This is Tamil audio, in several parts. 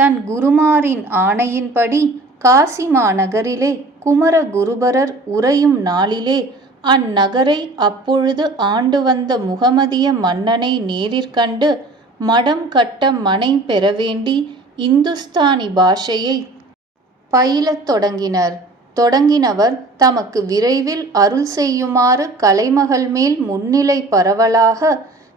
தன் குருமாரின் ஆணையின்படி காசிமா நகரிலே குமர குருபரர் உறையும் நாளிலே அந்நகரை அப்பொழுது ஆண்டு வந்த முகமதிய மன்னனை நேரிற்கண்டு மடம் கட்ட மனை பெற வேண்டி இந்துஸ்தானி பாஷையை பயிலத் தொடங்கினர். தொடங்கினவர் தமக்கு விரைவில் அருள் செய்யுமாறு கலைமகள் மேல் முன்னிலை பரவலாக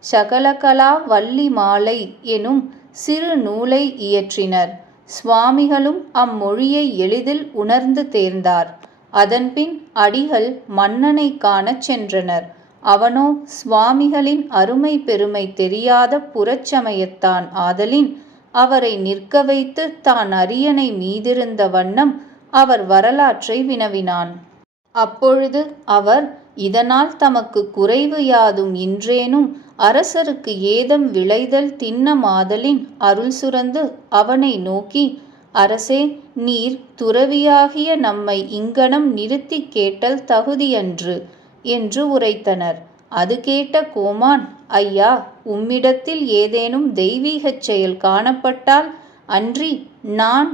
சகலகலா வள்ளி மாலை எனும் சிறு நூலை இயற்றினர். சுவாமிகளும் அம்மொழியை எளிதில் உணர்ந்து தேர்ந்தார். அதன்பின் அடிகள் மன்னனை காணச் சென்றனர். அவனோ சுவாமிகளின் அருமை பெருமை தெரியாத புறச்சமயத்தான் ஆதலின் அவரை நிற்க வைத்து தான் அரியணை மீதிருந்த வண்ணம் அவர் வரலாற்றை வினவினான். அப்பொழுது அவர் இதனால் தமக்கு குறைவு யாதும் இன்றேனும் அரசருக்கு ஏதம் விளைதல் திண்ணமாதலின் அருள் சுரந்து அவனை நோக்கி அரசே நீர் துறவியாகிய நம்மை இங்ஙனம் நிறுத்திக் கேட்டல் தகுதியன்று என்று உரைத்தனர். அது கேட்ட கோமான் ஐயா உம்மிடத்தில் ஏதேனும் தெய்வீகச் செயல் காணப்பட்டால் அன்றி நான்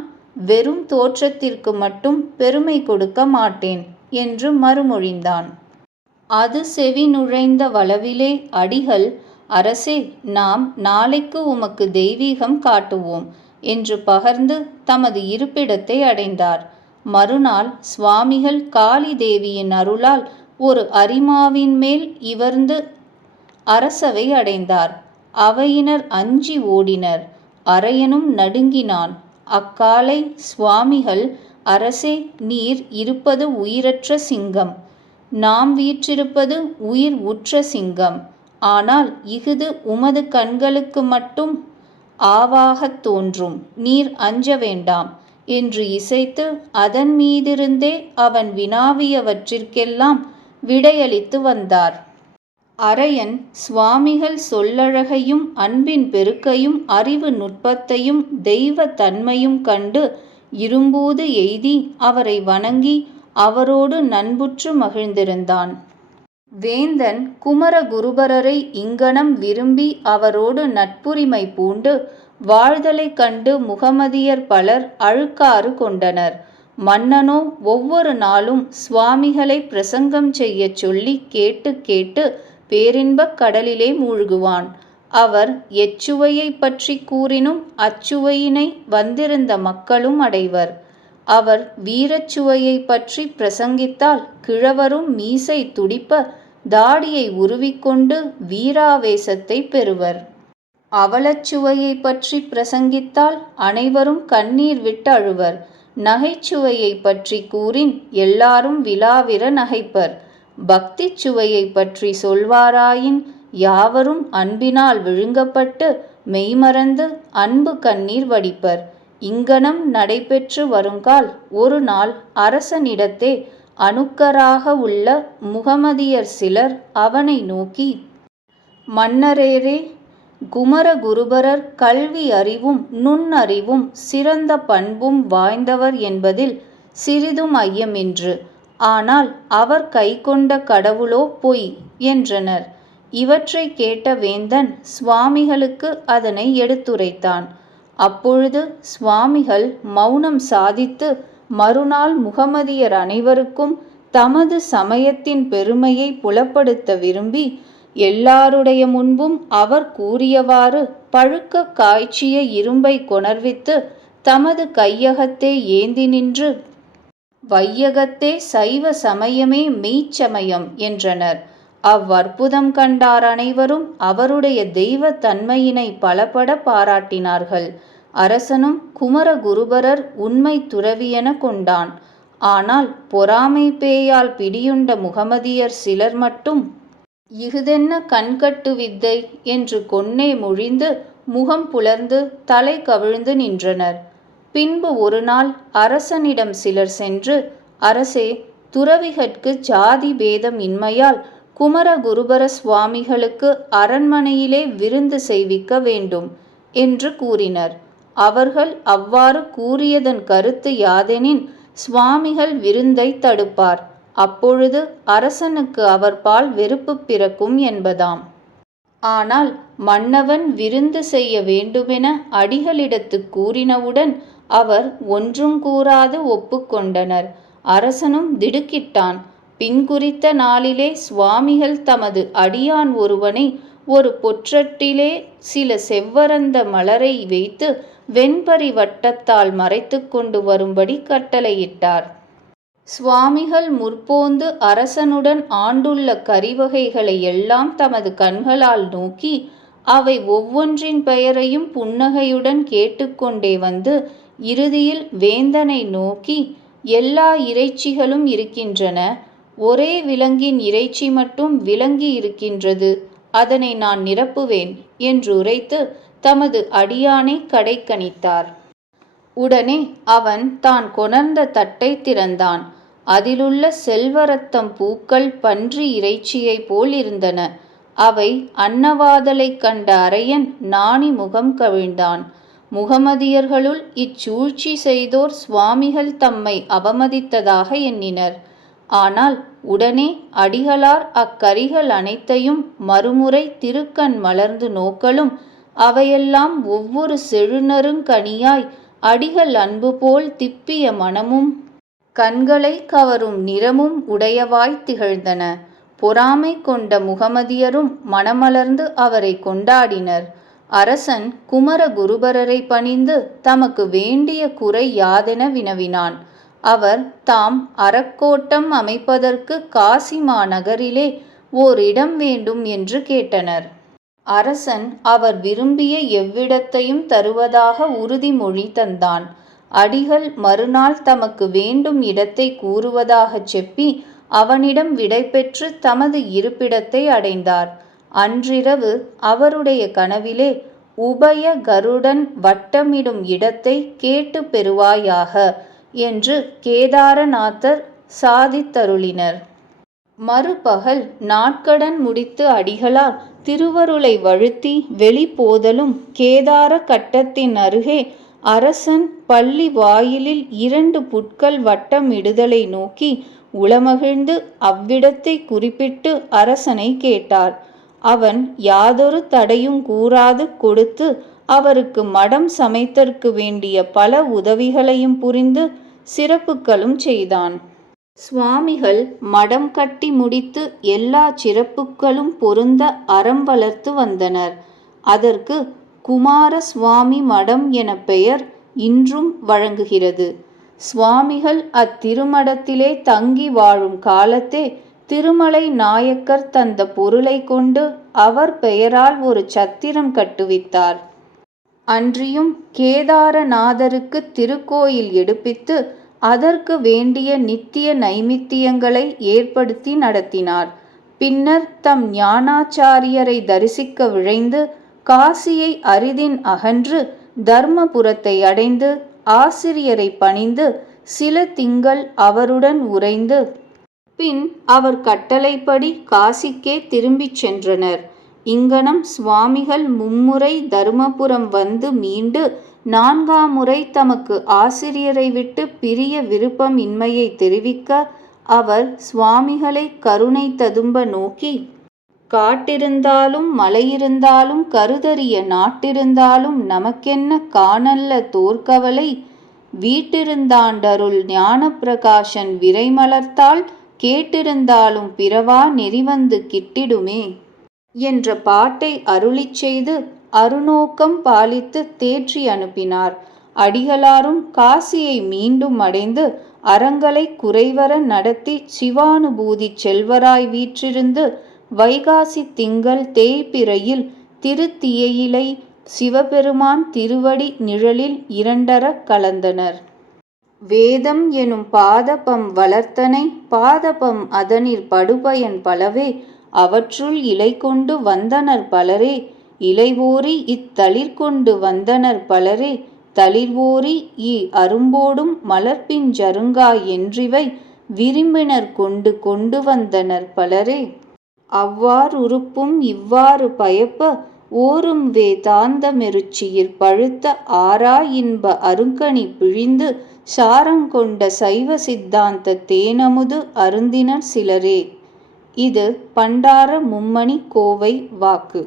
வெறும் தோற்றத்திற்கு மட்டும் பெருமை கொடுக்க மாட்டேன் என்று மறுமொழிந்தான். அது செவி நுழைந்த வளவிலே அடிகள் அரசே நாம் நாளைக்கு உமக்கு தெய்வீகம் காட்டுவோம் என்று பகர்ந்து தமது இருப்பிடத்தை அடைந்தார். மறுநாள் சுவாமிகள் காளி தேவியின் அருளால் ஒரு அரிமாவின் மேல் இவர்ந்து அரசவை அடைந்தார். அவையினர் அஞ்சி ஓடினர். அரையனும் நடுங்கினான். அக்காலை சுவாமிகள் அரசே நீர் இருப்பது உயிரற்ற சிங்கம். நாம் வீற்றிருப்பது உயிர் உற்ற சிங்கம். ஆனால் இஃது உமது கண்களுக்கு மட்டும் ஆவாகத் தோன்றும். நீர் அஞ்ச வேண்டாம் என்று இசைத்து அதன் மீதிருந்தே அவன் வினாவியவற்றிற்கெல்லாம் விடையளித்து வந்தார். அரையன் சுவாமிகள் சொல்லழகையும் அன்பின் பெருக்கையும் அறிவு நுட்பத்தையும் தெய்வ தன்மையும் கண்டு இரும்பூது எய்தி அவரை வணங்கி அவரோடு நண்புற்று மகிழ்ந்திருந்தான். வேந்தன் குமர குருபரரை இங்ஙனம் விரும்பி அவரோடு நட்புரிமை பூண்டு வாழ்தலைக் கண்டு முகமதியர் பலர் அழுக்காறு கொண்டனர். மன்னனோ ஒவ்வொரு நாளும் சுவாமிகளை பிரசங்கம் செய்யச் சொல்லி கேட்டுக் கேட்டு பேரின்பக் கடலிலே மூழ்குவான். அவர் எச்சுவையைப் பற்றிக் கூறினும் அச்சுவையினை வந்திருந்த மக்களும் அடைவர். அவர் வீரச் சுவையைப் பிரசங்கித்தால் கிழவரும் மீசை துடிப்ப தாடியை உருவிக்கொண்டு வீராவேசத்தைப் பெறுவர். அவலச்சுவையை பற்றி பற்றிப் பிரசங்கித்தால் அனைவரும் கண்ணீர் விட்டழுவர். அழுவர் சுவையைப் பற்றி கூறின் எல்லாரும் விலாவிற நகைப்பர். பக்திச் சுவையைப் பற்றி சொல்வாராயின் யாவரும் அன்பினால் விழுங்கப்பட்டு மெய்மறந்து அன்பு கண்ணீர் வடிப்பர். இங்ஙனம் நடைபெற்று வருங்கால் ஒருநாள் அரசனிடத்தே அனுக்கராக உள்ள முகமதியர் சிலர் அவனை நோக்கி மன்னரேரே குமரகுருபரர் கல்வி அறிவும் நுண்ணறிவும் சிறந்த பண்பும் வாய்ந்தவர் என்பதில் சிறிதும் ஐயமின்று. ஆனால் அவர் கைக்கொண்ட கடவுளோ பொய் என்றனர். இவற்றை கேட்ட வேந்தன் சுவாமிகளுக்கு அதனை எடுத்துரைத்தான். அப்பொழுது சுவாமிகள் மௌனம் சாதித்து மறுநாள் முகமதியர் அனைவருக்கும் தமது சமயத்தின் பெருமையை புலப்படுத்த விரும்பி எல்லாருடைய முன்பும் அவர் கூறியவாறு பழுக்க காய்ச்சிய இரும்பைக் கொணர்வித்து தமது கையகத்தே ஏந்தி நின்று வையகத்தே சைவ சமயமே மெய்ச்சமயம் என்றனர். அவ்வற்புதம் கண்டார் அனைவரும் அவருடைய தெய்வ தன்மையினைப் பலபட பாராட்டினார்கள். அரசனும் குமரகுருபரர் உண்மை துறவியென கொண்டான். ஆனால் பொறாமை பேயால் பிடியுண்ட முகமதியர் சிலர் மட்டும் இஃதென்ன கண்கட்டு வித்தை என்று கொன்னே முழிந்து முகம் புலர்ந்து தலை கவிழ்ந்து நின்றனர். பின்பு ஒருநாள் அரசனிடம் சிலர் சென்று அரசே துறவிகற்கு சாதி பேதம் இன்மையால் குமரகுருபர சுவாமிகளுக்கு அரண்மனையிலே விருந்து செய்விக்க வேண்டும் என்று கூறினர். அவர்கள் அவ்வாறு கூறியதன் கருத்து யாதெனின் சுவாமிகள் விருந்தைத் தடுப்பார். அப்பொழுது அரசனுக்கு அவர்பால் வெறுப்பு பிறக்கும் என்பதாம். ஆனால் மன்னவன் விருந்து செய்ய வேண்டுமென அடிகளிடத்துக் கூறினவுடன் அவர் ஒன்றும் கூறாது ஒப்புக்கொண்டனர். அரசனும் திடுக்கிட்டான். பின்குறித்த நாளிலே சுவாமிகள் தமது அடியான் ஒருவனை ஒரு பொற்றட்டிலே சில செவ்வரந்த மலரை வைத்து வெண்பரி வட்டத்தால் மறைத்து கொண்டு வரும்படி கட்டளையிட்டார். சுவாமிகள் முற்போந்து அரசனுடன் ஆண்டுள்ள கறிவகைகளை எல்லாம் தமது கண்களால் நோக்கி அவை ஒவ்வொன்றின் பெயரையும் புன்னகையுடன் கேட்டுக்கொண்டே வந்து இறுதியில் வேந்தனை நோக்கி எல்லா இறைச்சிகளும் இருக்கின்றன ஒரே விலங்கின் இறைச்சி மட்டும் விளங்கி இருக்கின்றது அதனை நான் நிரப்புவேன் என்று உரைத்து தமது அடியானை கடைக்கணித்தார். உடனே அவன் தான் கொணர்ந்த தட்டை திறந்தான். அதிலுள்ள செல்வரத்தம் பூக்கள் பன்றி இறைச்சியைப் போல் இருந்தன. அவை அன்னவாதலைக் கண்ட அரையன் நாணி முகம் கவிழ்ந்தான். முகமதியர்களுள் இச்சூழ்ச்சி செய்தோர் சுவாமிகள் தம்மை அவமதித்ததாக எண்ணினர். ஆனால் உடனே அடிகளார் அக்கரிகள் அனைத்தையும் மறுமுறை திருக்கண் மலர்ந்து நோக்கலும் அவையெல்லாம் ஒவ்வொரு செழுநருங்கனியாய் அடிகள் அன்பு போல் திப்பிய மணமும் கண்களை கவரும் நிறமும் உடையவாய் திகழ்ந்தன. பொறாமை கொண்ட முகமதியரும் மனமலர்ந்து அவரை கொண்டாடினர். அரசன் குமர குருபரரை பணிந்து தமக்கு வேண்டிய குறை யாதென வினவினான். அவர் தாம் அறக்கோட்டம் அமைப்பதற்குக் காசி மாநகரிலே ஓர் இடம் வேண்டும் என்று கேட்டனர். அரசன் அவர் விரும்பிய எவ்விடத்தையும் தருவதாக உறுதிமொழி தந்தான். அடிகள் மறுநாள் தமக்கு வேண்டும் இடத்தை கூறுவதாகச் செப்பி அவனிடம் விடைபெற்று தமது இருப்பிடத்தை அடைந்தார். அன்றிரவு அவருடைய கனவிலே உபய கருடன் வட்டமிடும் இடத்தை கேட்டுப் பெறுவாயாக என்று கேதாரநாதர் சாதித்தருளினர். மறுபகல் நாட்கடன் முடித்து அடிகளார் திருவருளை வழுத்தி வெளிப்போதலும் கேதார கட்டத்தின் அருகே அரசன் பள்ளி வாயிலில் இரண்டு புட்கள் வட்டமிடுதலை நோக்கி உளமகிழ்ந்து அவ்விடத்தை குறிப்பிட்டு அரசனை கேட்டார். அவன் யாதொரு தடையும் கூறாது கொடுத்து அவருக்கு மடம் சமைத்தற்கு வேண்டிய பல உதவிகளையும் புரிந்து சிறப்புக்களும் செய்தான். சுவாமிகள் மடம் கட்டி முடித்து எல்லா சிறப்புக்களும் பொருந்த அறம் வளர்த்து வந்தனர். அதற்கு குமார சுவாமி மடம் என பெயர் இன்றும் வழங்குகிறது. சுவாமிகள் அத்திருமடத்திலே தங்கி வாழும் காலத்தே திருமலை நாயக்கர் தந்த பொருளை கொண்டு அவர் பெயரால் ஒரு சத்திரம் கட்டுவித்தார். அன்றியும் கேதாரநாதருக்குத் திருக்கோயில் எடுப்பித்து அதற்கு வேண்டிய நித்திய நைமித்தியங்களை ஏற்படுத்தி நடத்தினார். பின்னர் தம் ஞானாச்சாரியரை தரிசிக்க விழைந்து காசியை அரிதின் அகன்று தர்மபுரத்தை அடைந்து ஆசிரியரைப் பணிந்து சில திங்கள் அவருடன் உறைந்து பின் அவர் கட்டளைப்படி காசிக்கே திரும்பிச் சென்றனர். இங்ஙனம் சுவாமிகள் மும்முறை தருமபுரம் வந்து மீண்டு நான்காம் முறை தமக்கு ஆசிரியரை விட்டு பிரிய விருப்பம் இன்மையை தெரிவிக்க அவர் சுவாமிகளை கருணை ததும்ப நோக்கி காட்டிருந்தாலும் மலையிருந்தாலும் கருதறிய நாட்டிருந்தாலும் நமக்கென்ன காணல்ல தோற்கவலை? வீட்டிருந்தாண்டருள் ஞானப்பிரகாசன் விரைமலர்த்தால் கேட்டிருந்தாலும் பிறவா நெறிவந்து கிட்டிடுமே? என்ற பாட்டை அருளிச் செய்து அருநோக்கம் பாலித்து தேற்றி அனுப்பினார். அடிகளாரும் காசியை மீண்டும் அடைந்து அறங்களை குறைவற நடத்தி சிவானுபூதி செல்வராய் வீற்றிருந்து வைகாசி திங்கள் தேய்பிறையில் திருத்தியையிலை சிவபெருமான் திருவடி நிழலில் இரண்டர கலந்தனர். வேதம் எனும் பாதபம் வளர்த்தனை பாதபம் அதனில் படுபயன் பலவே அவற்றுள் இலை கொண்டு வந்தனர் பலரே இலைவோரி இத் தளிர்கொண்டு வந்தனர் பலரே தளிர்வோரி இ அரும்போடும் மலர்பின் சருங்கா என்றிவை விரும்பினர் கொண்டு கொண்டு வந்தனர் பலரே. அவ்வாறு உறுப்பும் இவ்வாறு பயப்ப ஓரும் வேதாந்த மெருச்சியிற் பழுத்த ஆரா இன்ப அருங்கணி பிழிந்து சாரங் கொண்ட சைவ சித்தாந்த தேனமுது அருந்தினர் சிலரே. இது பண்டார மும்மணி கோவை வாக்கு.